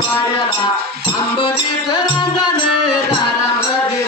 पायाला अंबरीच रांगण दारामध्ये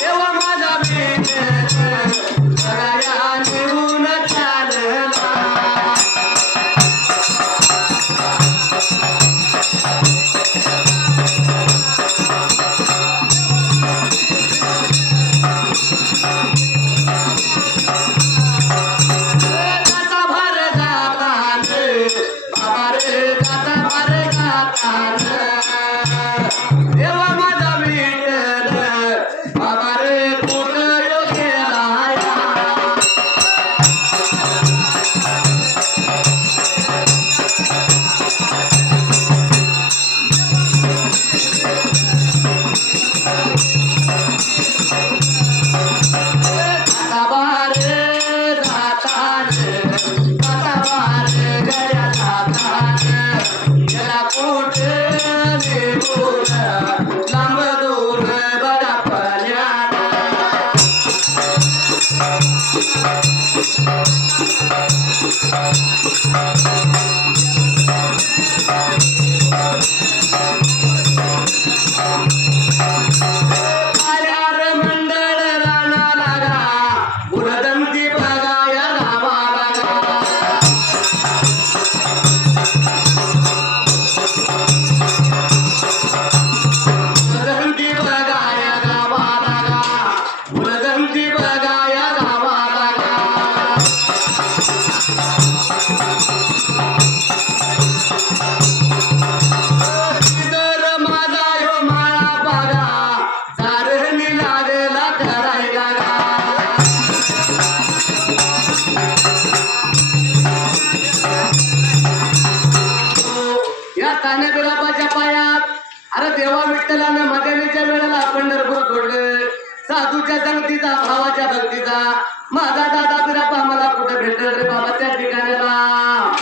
Dewa Madhavine देवा विठ्ठलानं मध्यानीच्या वेळेला पंढरपूर सोडलं. साधूच्या संगतीचा भावाच्या भक्तीचा माझा दादा बिरापा मला कुठे भेटल रे बाबा त्या ठिकाणाला.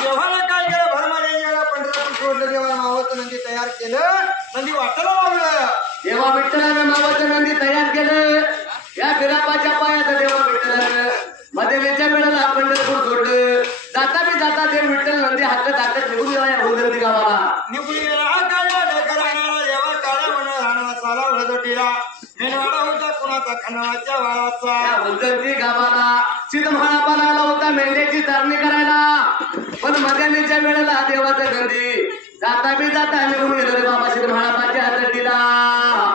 देवाला काय केलं भरमाने पंढरपूर सोडलं. देवा मावळचं नंदी तयार केलं. नंदी वाटायला लावलं. देवा विठ्ठलानं मावळचं नंदी तयार केलं. या बिरापाच्या पायात देवा विठ्ठलानं मध्यानीच्या वेळेला पंढरपूर सोडलं. जाता बी जाता देव विठ्ठल नंदी हाकत हाकत निघून गेला या उदंती गावाला. निघून गेला काढला ढेकर आणायला देवा काढा म्हणा राणा साला वळदोटीला मेनवाडा होता कुणाचा खणाच्या वाळाचा. या उदंती गावाला सिद्धमहापाला आला होता मेंढ्याची चारणी करायला. पण मध्यानीच्या वेळेला देवाचं नंदी जाता बी जाता निघून गेलो रे बाबा सिद्धमहापाच्या हद्दीला.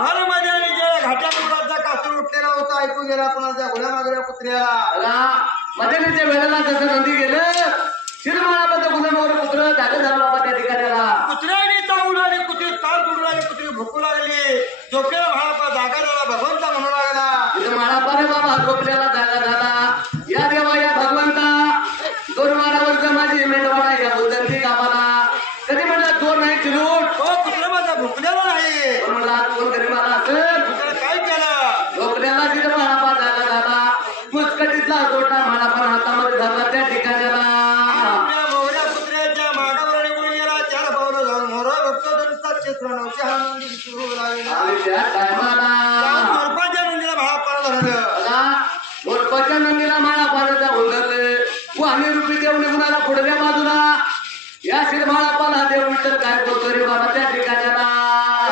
भर मध्यानी गेला घाट्या मुलाचा कासूर उठलेला होता. ऐकून गेला कुणाच्या घोड्या मागल्या कुत्र्याला. मध्यानीच्या वेळेला जसं नंदी गेलं सिद्धमहापाचं गुलामावर कुत्र जागा झालं बाबा त्या ठिकाणाला. कुत्र्याने चावून आले. कुत्री ताल तुडून आले. कुत्री भुकू लागली. झोपलेला महापा जागा झाला. भगवंता म्हणू लागला. सिद्धमहापा रे बाबा झोपलेला जागा झाला. या देवा या भगवंता 2 वर्ष माझी मेंढवाडा या उदंती गावाला कधी म्हणलं चोर नाही चिरूट. हो कुत्रा माझा भुकलेला नाही. म्हणला चोर घरी मला असेल. कुत्र्याला काय केलं. झोपलेला सिद्धमहापा जागा झाला. मुस्कटीतला सोटा मला पण हातामध्ये धरला त्या ठिकाणाला. मोगऱ्या कुत्र्याच्या मागावर निघून गेला. 4 पावलं जाऊन मोरा बघतो तर चित्र नव्हते. हा नंदी सुरू लागला. आणि त्या टायमाला मोरपाच्या नंदीला महापाला धरलं. मोरपाच्या नंदीला माळा पाण्याचा उंदरले. वाणी रुपी देव निघून आला पुढल्या बाजूला. या सिद्धमहापाला देव विठ्ठल काय करतो रे बाबा त्या ठिकाणाला.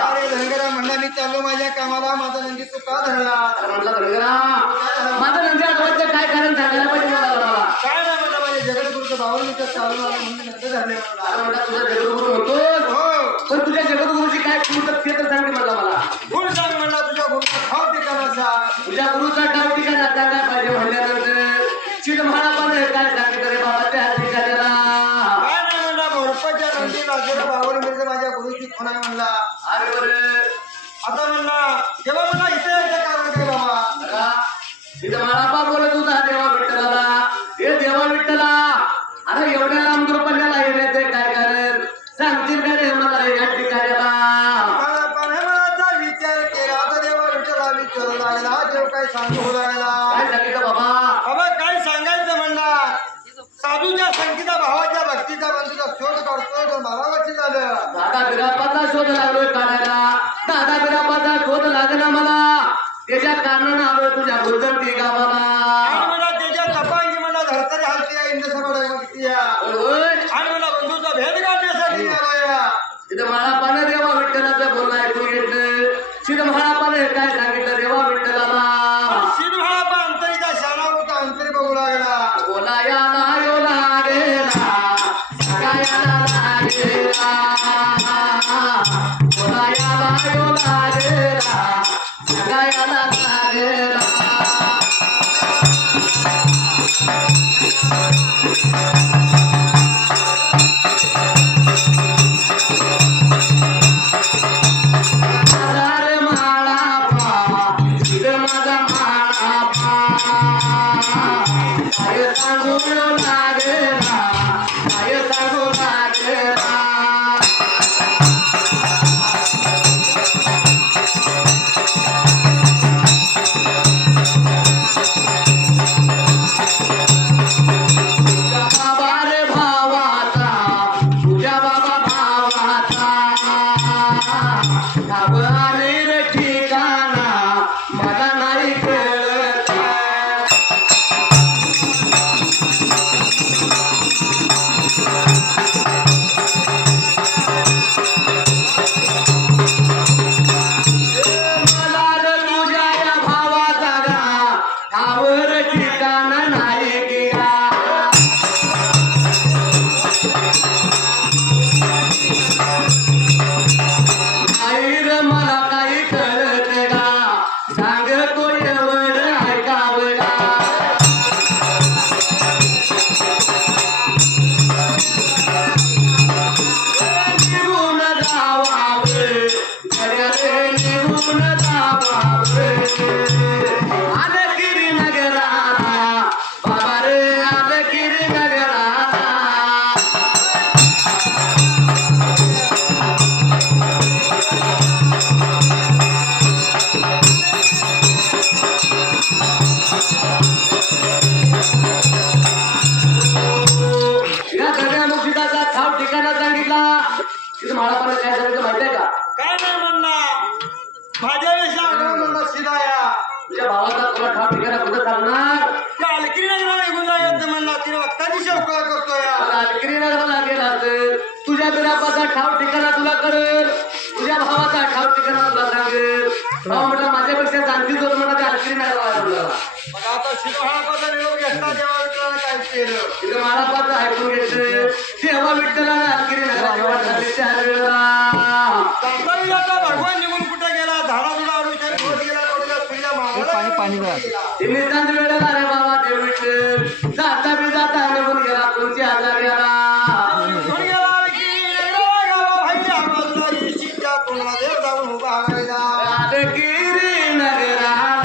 अरे धनगरा म्हणला मी चाललो माझ्या कामाला. माझा नंदी तू का धरला. म्हटलं धनगरा माझं नंदी आठवायचं काय कारण सांगायला पाहिजे मला. काय नाही म्हणलं माझ्या जगद्गुरूचं भावनेचं चालू आला म्हणून नंदी धरले म्हणला. म्हणला तुझा जगद्गुरू होतोस. हो पण तुझ्या जगद्गुरूची काय किंमत ते तर सांग मला. गुण सांग म्हणला. तुझ्या गुरुचा ठाव ठिकाणाचा. तुझ्या गुरुचा ठाव ठिकाणा सांगायला पाहिजे म्हणल्यानंतर सिद्धमहापाने काय सांगितलं रे बाबा त्या ठिकाणाला. काय नाही म्हणला. मोरपाच्या नंदी लागलेला बावर मिळते माझ्या गुरुची खून आहे म्हणला. अरे बरं आता म्हणला तेव्हा म्हणला इथे यायचं कारण काय बाबा. सिद्धमहापा बोलत होता देवा विठ्ठलाला. हे देवा विठ्ठला अरे एवढ्या लांब दुर्पल्याला येण्याचे काय कारण सांगतील का रे मला या ठिकाणाला. विचार केला. आता देवा विठ्ठला विचारू लागला. देव काय सांगू लागला. काय सांगितलं बाबा. बाबा काय सांगायचं म्हणला. साधूच्या संगीता भावाच्या भक्तीचा बंधूचा शोध काढतोय. तो 12 वर्ष झालं. दादा बिरापाचा शोध लागलोय काढायला. दादा बिरापाचा शोध लागला मला. त्याच्या कारणानं आलोय तुझ्या उदंती गावाला. मला त्याच्या तपांगी मला धरतरी हालती आहे. इंद्रसभा आणि मला बंधूचा भेद काढण्यासाठी सिद्धमहापाने देवा विठ्ठलाचं बोलणं ऐकून घेतलं. सिद्धमहापाने काय सांगितलं देवा विठ्ठलाला. सिद्धमहापा अंतरीचा शाला होता. अंतरी बघू लागला. बोलायाला यो लागेला सगायाला लागेला. बोलायाला यो लागेला सगायाला लागेला. ठिकाणा मला नाही कळत. तुझ्या भावाचा तुला ठाव ठिकाणा कुठं सांगणार अलकिरी नगराला निघून जायचं म्हणला तिने भक्ताची शौकळा करतोय अलकिरी नगराला गेला तर तुझ्या बिरापाचा ठाव ठिकाणा तुला कळेल तुझ्या भावाचा ठाव ठिकाणा तुला सांगेल भाऊ म्हटलं माझ्यापेक्षा जाणतीच होत म्हणा त्या अलकिरी नगराला मग आता शिवहाळापाचा निरोप घेतला देवा विठ्ठलाने काय केलं तिथं महारापाचं ऐकून घेतलं तेव्हा विठ्ठलाने अलकिरी नगराची वाट धरली त्या वेळेला आता भगवान निघून कुठे गेला झाडा जुडा आडून गेला तोडीला तुझ्या मागाला नितांत वेळेला रे बाबा देव विठ्ठल जाता बी जाता निघून गेला तुमची आजार गेला निघून गेला अलकिरी नगराला गावा भाई आवाजला येशीच्या तोंडला देव जाऊन उभा राहिला अलकिरी नगराला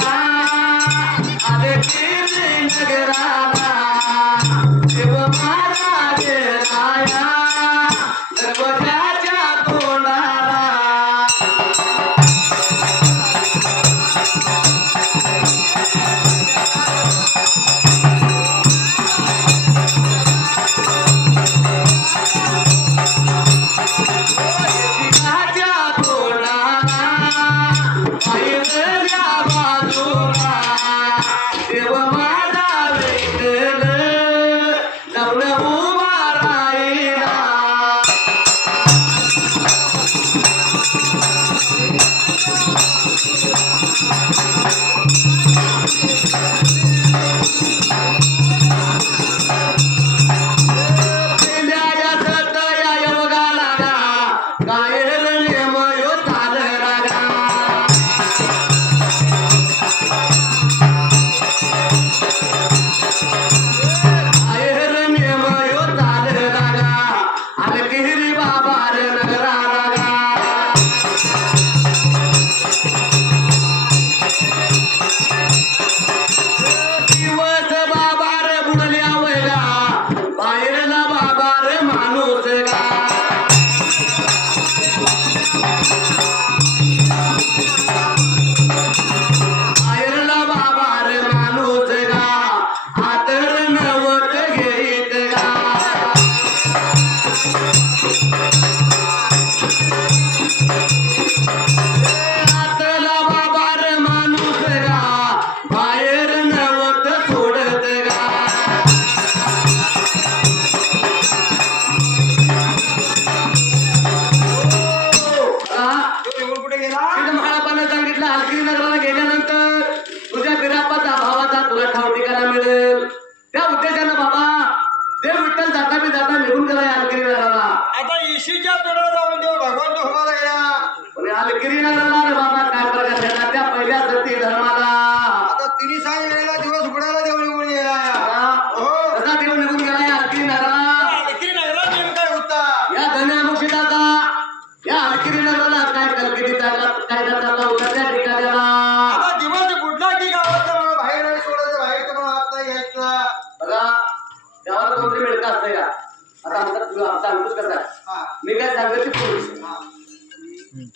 अलकिरी नगराला देव महाराज राया दरवाजाच्या तोंडाला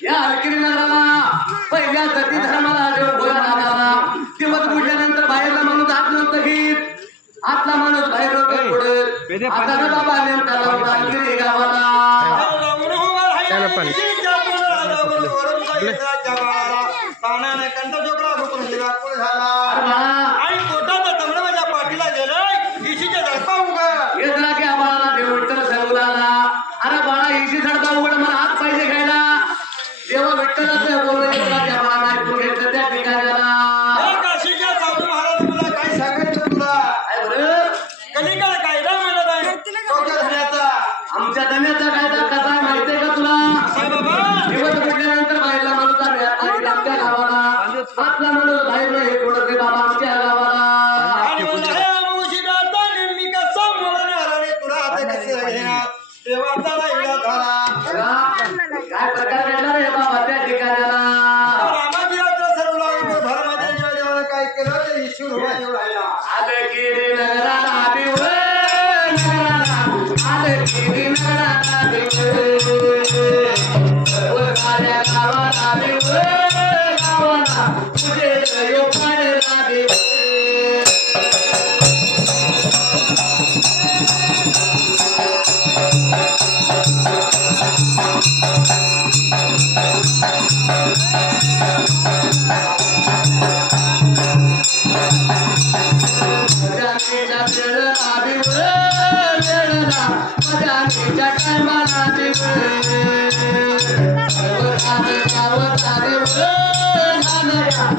या अलकिरी नगराला पहिल्या सती धर्माला देव बोला लागला दिवस बुडल्यानंतर बाहेरला माणूस हात नव्हतं घेत आतला माणूस बाहेर नव्हतं पडत आता बाबा नेमका अलकिरी गावाला पाण्याने कंठ जोकडा झोपून झाला आणि पोटाचा तंगड माझ्या पाठीला गेलं इशीच्या झडपा उगा येतला की आम्हाला देव विठ्ठल सांगू लागला अरे बाळा इशी झडपा उघड मला हात पाहिजे घ्यायला देवा विठ्ठलाचं बोलणं त्या बाळाला ऐकून घेतलं त्या ठिकाणाला काशीच्या साधू महाराज तुला काय सांगायचं तुला काय बरं कलिकाला कायदा म्हणत आहे डोक्या धन्याचा आमच्या धन्याचा कायदा कसा आहे माहितीये का तुला बाबा दिवस बुडल्यानंतर बाहेरला माणूस आमच्या गावाला आतला माणूस बाहेर नाही थोडं ते बाबा आमच्या गावाला आणि म्हणला हे मुशिदाता मी कसा बोलणे आला रे तुला आता कसं घेणार देवाचा राहिला झाला काय प्रकार घडला रे बाबा त्या ठिकाणाला रामाची यात्रा सर्व लागू धर्माच्या देवाला काय केलं ते ईश्वर हुआ येऊ राहिला अलकिरी नगराला देव नगराला अलकिरी नगराला देव गावाला गावाला देव गावाला तुझे यो पाडला देव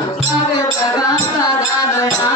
गावे बघाचा झालया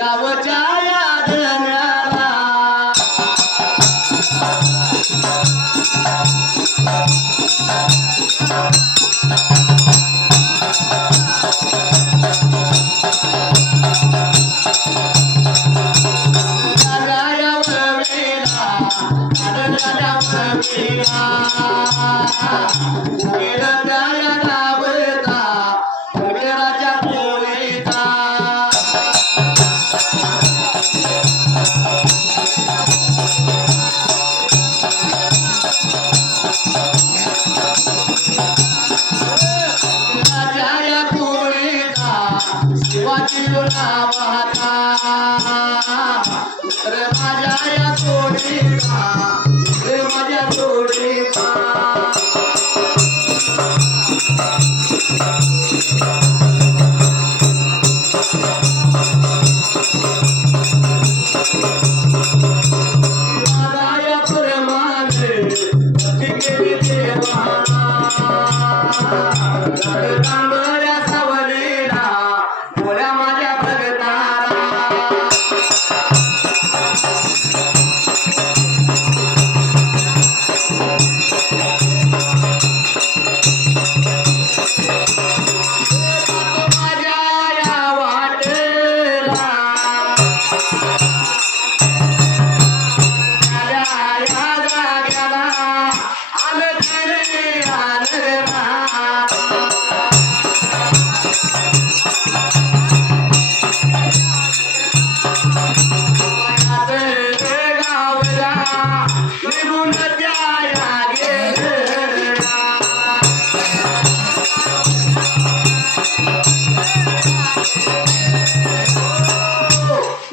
गावच्या यादन्याला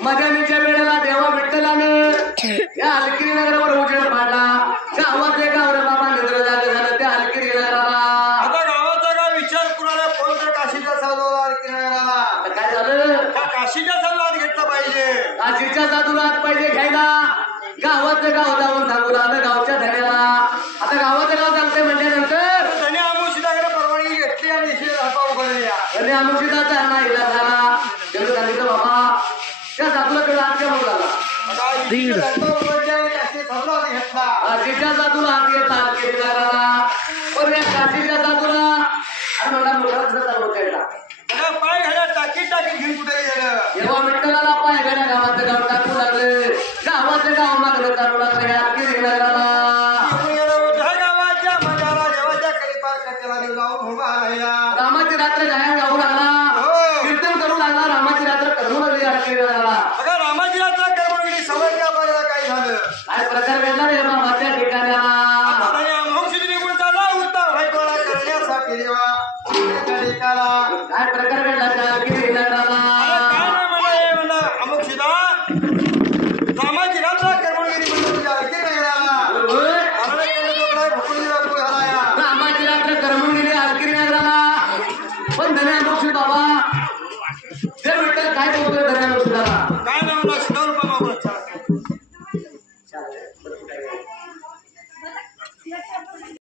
मदनीच्या वेळेला देवा विठ्ठलानं या हलकिरी नगरावर उजेड पाडला. गावातले गावरे बाबा निद्र जागे झालं त्या हलकिरी नगराला. आता गावाचा काय विचार कुणाला कोण तर काशीच्या साधूला हलकिरी नगराला. काय झालं? त्या काशीच्या साधूला घेतला पाहिजे. काशीच्या साधूला हात पाहिजे घ्यायला. गावातलं गाव जाऊन सांगू लागलं गावच्या धड्याला. आता गावाचं गाव सांगते म्हटल्यानंतर धनी आमुषिताकडे परवानगी घेतली आणि हापा उघडल्या. धनी आमुषिताचा यांना इलाज झाला. त्यांनी सांगितलं बाबा त्या साधूला कधी हात घ्या म्हणून लागला. काशीच्या साधूला हात घेतला हलकिरी नगराला. पण या काशीच्या साधूला अरे मला मोठा चालू केला. पाय घाल्या टाकी टाकी घेऊन कुठे गेलं. जेव्हा विठ्ठलाला पाय घड्या गावातलं गाव टाकू लागले. गावातलं गाव मागलं चालू लागलं या हलकिरी नगराला. गावाच्या मजाला देवाच्या कलिपार कट्याला जाऊन उभा राहिला. रामाची रात्र गायन गाऊ लागला. कीर्तन करू लागला. रामाची रात्र करू लागली हलकिरी नगराला. अगं रामाची यात्रा कर म्हणून सवय का बघायला काय झालं. काय प्रकार घडला रे रामाच्या ठिकाणाला. निघून चालला उत्तम करण्यासाठी देवा काय प्रकार घडला त्या हलकिरी